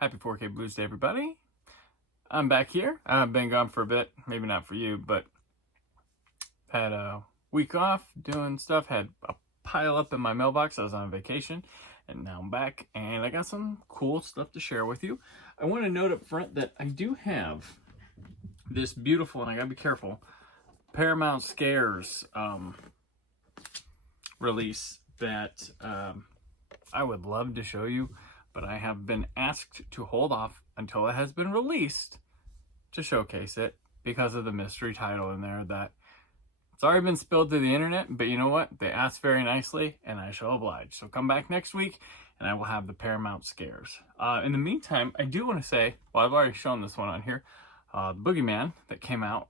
Happy 4K Blues Day, everybody. I'm back here. I've been gone for a bit. Maybe not for you, but had a week off doing stuff. Had a pile up in my mailbox. I was on vacation, and now I'm back, and I got some cool stuff to share with you. I want to note up front that I do have this beautiful, and I gotta be careful, Paramount Scares release that I would love to show you, but I have been asked to hold off until it has been released to showcase it because of the mystery title in there that it's already been spilled to the internet, but you know what? They asked very nicely, and I shall oblige. So come back next week, and I will have the Paramount Scares. In the meantime, I do want to say, well, I've already shown this one on here, the Boogeyman that came out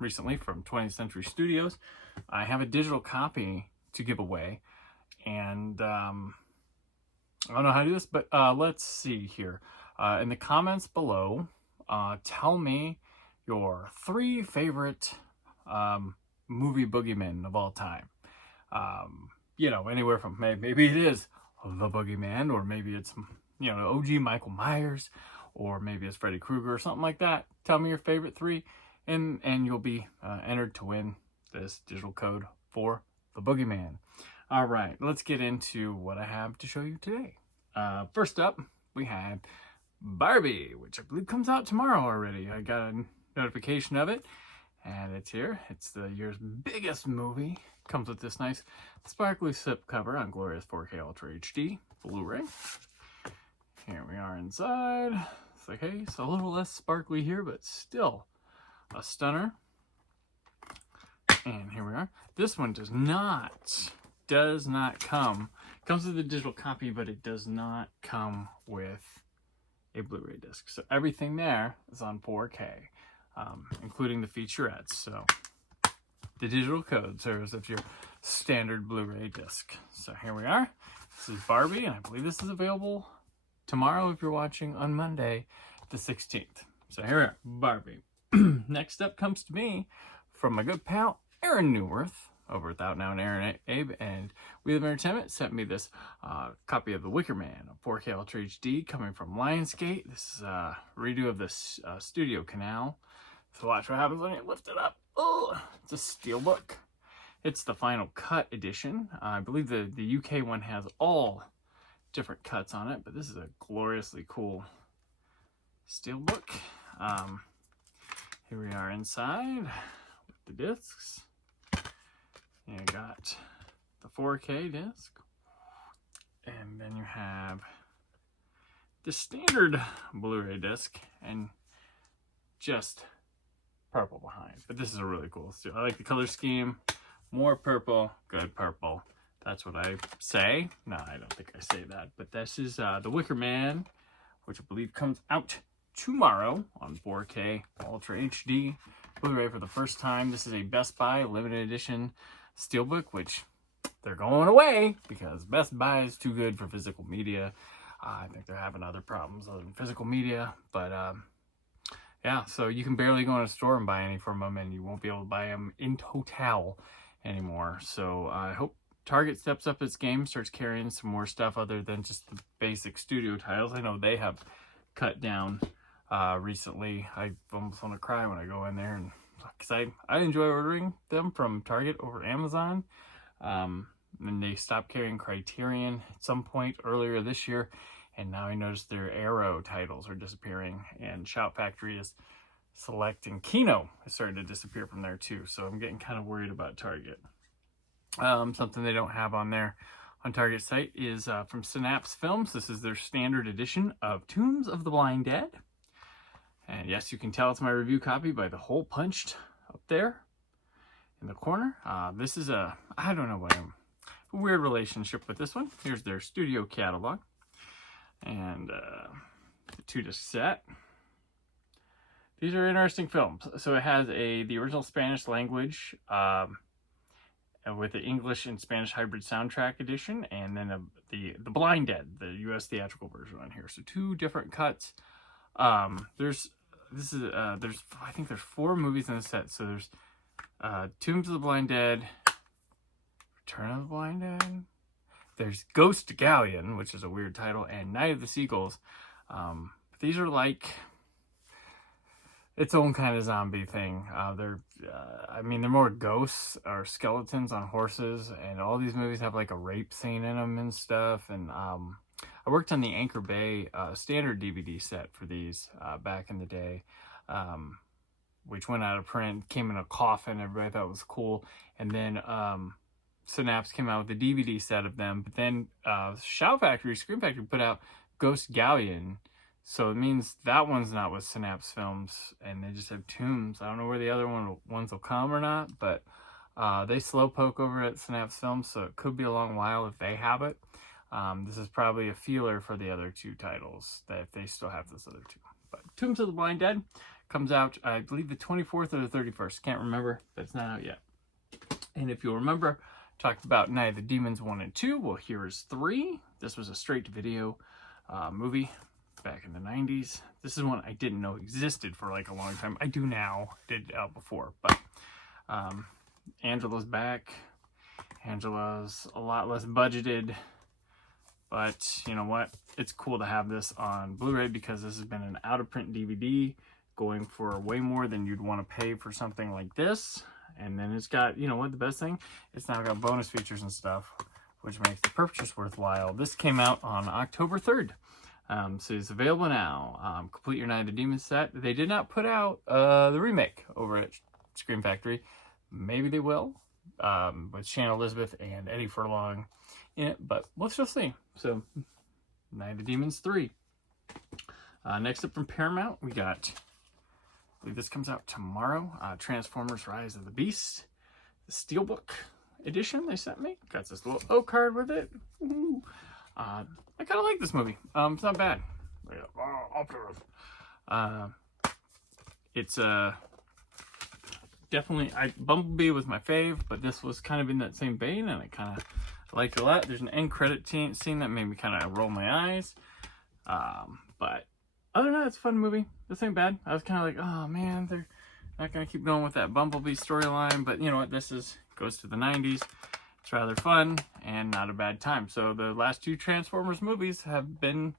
recently from 20th Century Studios. I have a digital copy to give away, and I don't know how to do this, but let's see here. In the comments below, tell me your 3 favorite movie boogeymen of all time. You know, anywhere from maybe it is the Boogeyman, or maybe it's, you know, OG Michael Myers, or maybe it's Freddy Krueger or something like that. Tell me your favorite 3, and you'll be entered to win this digital code for the Boogeyman. All right, let's get into what I have to show you today. First up, we have Barbie, which I believe comes out tomorrow already. I got a notification of it, and it's here. It's the year's biggest movie. Comes with this nice sparkly slip cover on glorious 4K Ultra HD Blu-ray. Here we are inside. It's like, hey, it's a little less sparkly here, but still a stunner. And here we are. This one does not come. Comes with a digital copy, but it does not come with a Blu-ray disc. So everything there is on 4K, including the featurettes. So the digital code serves as your standard Blu-ray disc. So here we are. This is Barbie, and I believe this is available tomorrow if you're watching on Monday, the 16th. So here we are, Barbie. Next up comes to me from my good pal, Aaron Newworth, over at Out Now and Aaron Abe, and We Live Entertainment sent me this copy of the Wicker Man, a 4K Ultra HD coming from Lionsgate. This is a redo of this studio canal. So watch what happens when you lift it up. Oh, it's a steelbook. It's the final cut edition. I believe the UK one has all different cuts on it, but this is a gloriously cool steelbook. Here we are inside with the discs. You got the 4K disc, and then you have the standard Blu-ray disc, and just purple behind. But this is a really cool steel. I like the color scheme. More purple, good purple. That's what I say. No, I don't think I say that. But this is the Wicker Man, which I believe comes out tomorrow on 4K Ultra HD Blu-ray for the first time. This is a Best Buy limited edition steelbook, which they're going away because Best Buy is too good for physical media. I think they're having other problems other than physical media, but yeah, so you can barely go in a store and buy any from them, and you won't be able to buy them in total anymore. So I hope Target steps up its game, starts carrying some more stuff other than just the basic studio titles. I know they have cut down recently. I almost want to cry when I go in there, and because I enjoy ordering them from Target over Amazon. And they stopped carrying Criterion at some point earlier this year, and now I noticed their Arrow titles are disappearing, and Shout Factory is Select, and Kino is starting to disappear from there too. So I'm getting kind of worried about Target. Something they don't have on there on Target site is from Synapse Films. This is their standard edition of Tombs of the Blind Dead. And yes, you can tell it's my review copy by the hole punched up there in the corner. This is I don't know what a weird relationship with this one. Here's their studio catalog. And the 2-disc set. These are interesting films. So it has the original Spanish language with the English and Spanish hybrid soundtrack edition, and then the Blind Dead, the US theatrical version on here. So 2 different cuts. There's I think there's 4 movies in the set. So there's Tombs of the Blind Dead, Return of the Blind Dead. There's Ghost Galleon, which is a weird title, and Night of the Seagulls. These are like its own kind of zombie thing. I mean, they're more ghosts or skeletons on horses, and all these movies have like a rape scene in them and stuff. And I worked on the Anchor Bay standard DVD set for these back in the day, which went out of print, came in a coffin. Everybody thought it was cool. And then Synapse came out with a DVD set of them. But then Screen Factory put out Ghost Galleon. So it means that one's not with Synapse Films, and they just have Tombs. I don't know where the other ones will come or not, but they slowpoke over at Synapse Films, so it could be a long while if they have it. This is probably a feeler for the other two titles, that if they still have those other two. But Tombs of the Blind Dead comes out, I believe, the 24th or the 31st. Can't remember, but it's not out yet. And if you'll remember, talked about Night of the Demons 1 and 2. Well, here is 3. This was a straight-to-video movie back in the 90s. This is one I didn't know existed for like a long time. I do now, did before, but Angela's back. Angela's a lot less budgeted, but you know what? It's cool to have this on Blu-ray because this has been an out-of-print DVD going for way more than you'd want to pay for something like this. And then it's got, you know what, the best thing? It's now got bonus features and stuff, which makes the purchase worthwhile. This came out on October 3rd. So it's available now. Complete your Night of the Demons set. They did not put out the remake over at Screen Factory. Maybe they will, with Shannon Elizabeth and Eddie Furlong in it, but let's just see. So, Night of the Demons 3. Next up from Paramount, we got, I believe this comes out tomorrow, Transformers Rise of the Beast, the Steelbook edition they sent me. Got this little O card with it. Ooh. I kind of like this movie. It's not bad. It's definitely, Bumblebee was my fave, but this was kind of in that same vein, and I kind of liked it a lot. There's an end credit scene that made me kind of roll my eyes. But other than that, it's a fun movie. This ain't bad. I was kind of like, oh man, they're not going to keep going with that Bumblebee storyline, but you know what? This goes to the 90s. It's rather fun and not a bad time. So the last two Transformers movies have been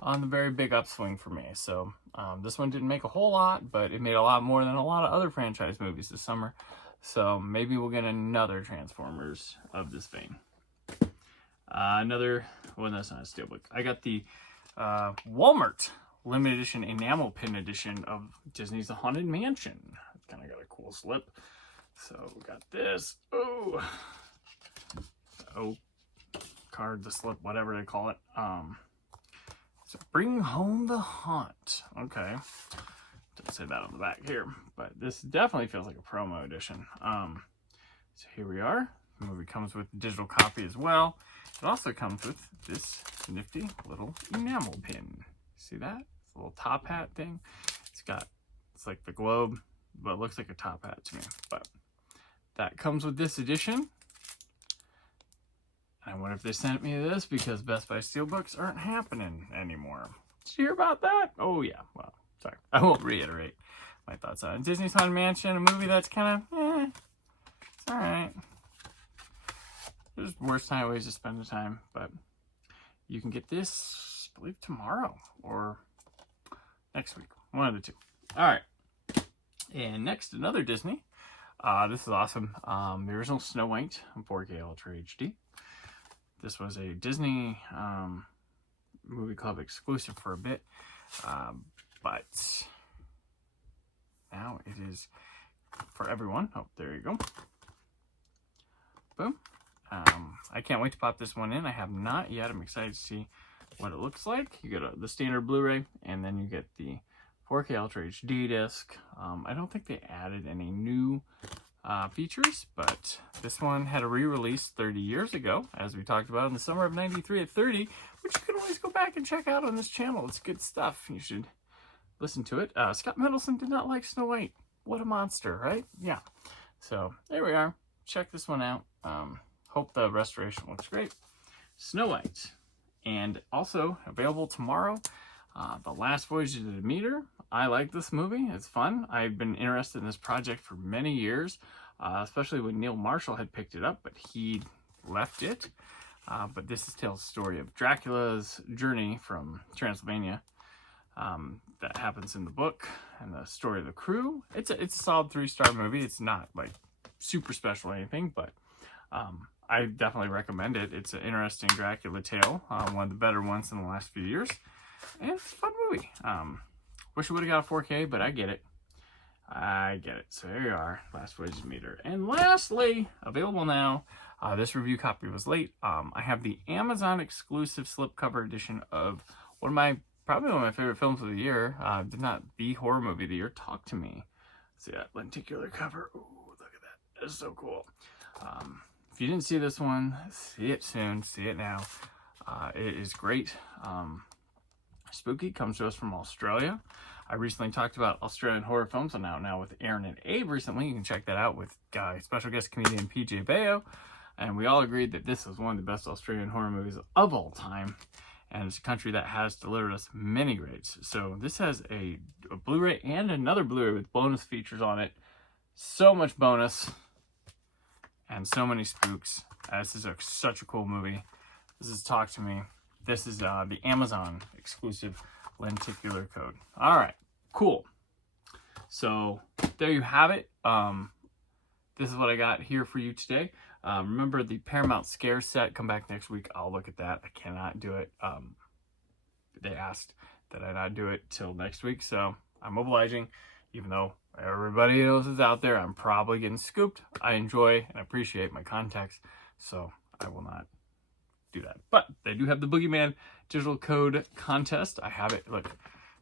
on the very big upswing for me. So this one didn't make a whole lot, but it made a lot more than a lot of other franchise movies this summer. So maybe we'll get another Transformers of this vein. Well, that's not a steelbook. I got the Walmart limited edition enamel pin edition of Disney's The Haunted Mansion. It's kind of got a cool slip. So we got this. Card, the slip, whatever they call it. So Bring Home the Haunt. Okay. Doesn't say that on the back here, but this definitely feels like a promo edition. So here we are. The movie comes with a digital copy as well. It also comes with this nifty little enamel pin. See that? It's a little top hat thing. It's like the globe, but it looks like a top hat to me. But that comes with this edition. I wonder if they sent me this because Best Buy Steelbooks aren't happening anymore. Did you hear about that? Oh yeah, well, sorry. I won't reiterate my thoughts on it. Disney's Haunted Mansion, a movie that's kind of, it's alright. There's worse ways to spend the time, but you can get this, I believe, tomorrow or next week. One of the two. Alright. And next, another Disney. This is awesome. The original Snow White in 4K Ultra HD. This was a Disney Movie Club exclusive for a bit, but now it is for everyone. Oh, there you go. Boom. I can't wait to pop this one in. I have not yet. I'm excited to see what it looks like. You get the standard Blu-ray, and then you get the 4K Ultra HD disc. I don't think they added any new features, but this one had a re-release 30 years ago, as we talked about in the summer of 93 at 30, which you can always go back and check out on this channel. It's good stuff. You should listen to it. Scott Mendelson did not like Snow White. What a monster, right? Yeah. So there we are. Check this one out. Hope the restoration looks great. Snow White. And also available tomorrow, The Last Voyage of Demeter. I like this movie. It's fun. I've been interested in this project for many years, especially when Neil Marshall had picked it up, but he left it. But this tells the story of Dracula's journey from Transylvania that happens in the book and the story of the crew. It's a solid 3-star movie. It's not like super special or anything, but I definitely recommend it. It's an interesting Dracula tale, one of the better ones in the last few years, and it's a fun movie. Wish it would have got a 4K, but I get it. So here you are, Last Voyage Demeter. And lastly, available now, this review copy was late. I have the Amazon exclusive slipcover edition of probably one of my favorite films of the year. Did not the horror movie of the year, Talk to Me. See that lenticular cover? Ooh, look at that. That's so cool. If you didn't see this one, see it soon. See it now. It is great. Spooky comes to us from Australia. I recently talked about Australian horror films on Out Now with Aaron and Abe recently. You can check that out with special guest comedian PJ Bayo. And we all agreed that this was one of the best Australian horror movies of all time. And it's a country that has delivered us many grades. So this has a Blu-ray and another Blu-ray with bonus features on it. So much bonus. And so many spooks. This is such a cool movie. This is Talk to Me. This is the Amazon exclusive lenticular code. All right, cool. So there you have it. This is what I got here for you today. Remember the Paramount Scare set. Come back next week. I'll look at that. I cannot do it. They asked that I not do it till next week, so I'm obliging. Even though everybody else is out there, I'm probably getting scooped. I enjoy and appreciate my contacts, so I will not do that. But they do have the Boogeyman digital code contest. I have it. Look,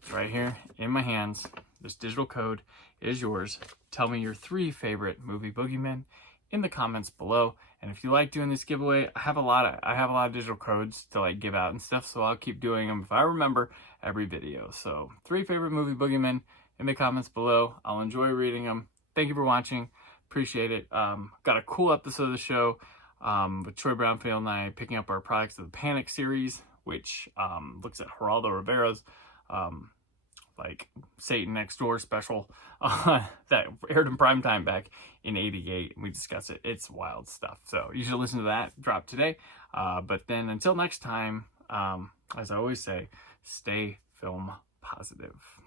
it's right here in my hands. This digital code is yours. Tell me your 3 favorite movie boogeymen in the comments below. And if you like doing this giveaway, I have a lot of digital codes to like give out and stuff, so I'll keep doing them if I remember every video. So 3 favorite movie boogeymen in the comments below. I'll enjoy reading them. Thank you for watching. Appreciate it. Got a cool episode of the show with Troy Brownfield and I picking up our products of the Panic series, which looks at Geraldo Rivera's like Satan Next Door special that aired in primetime back in '88. We discuss it. It's wild stuff. So you should listen to that. Drop today. But then until next time, as I always say, stay film positive.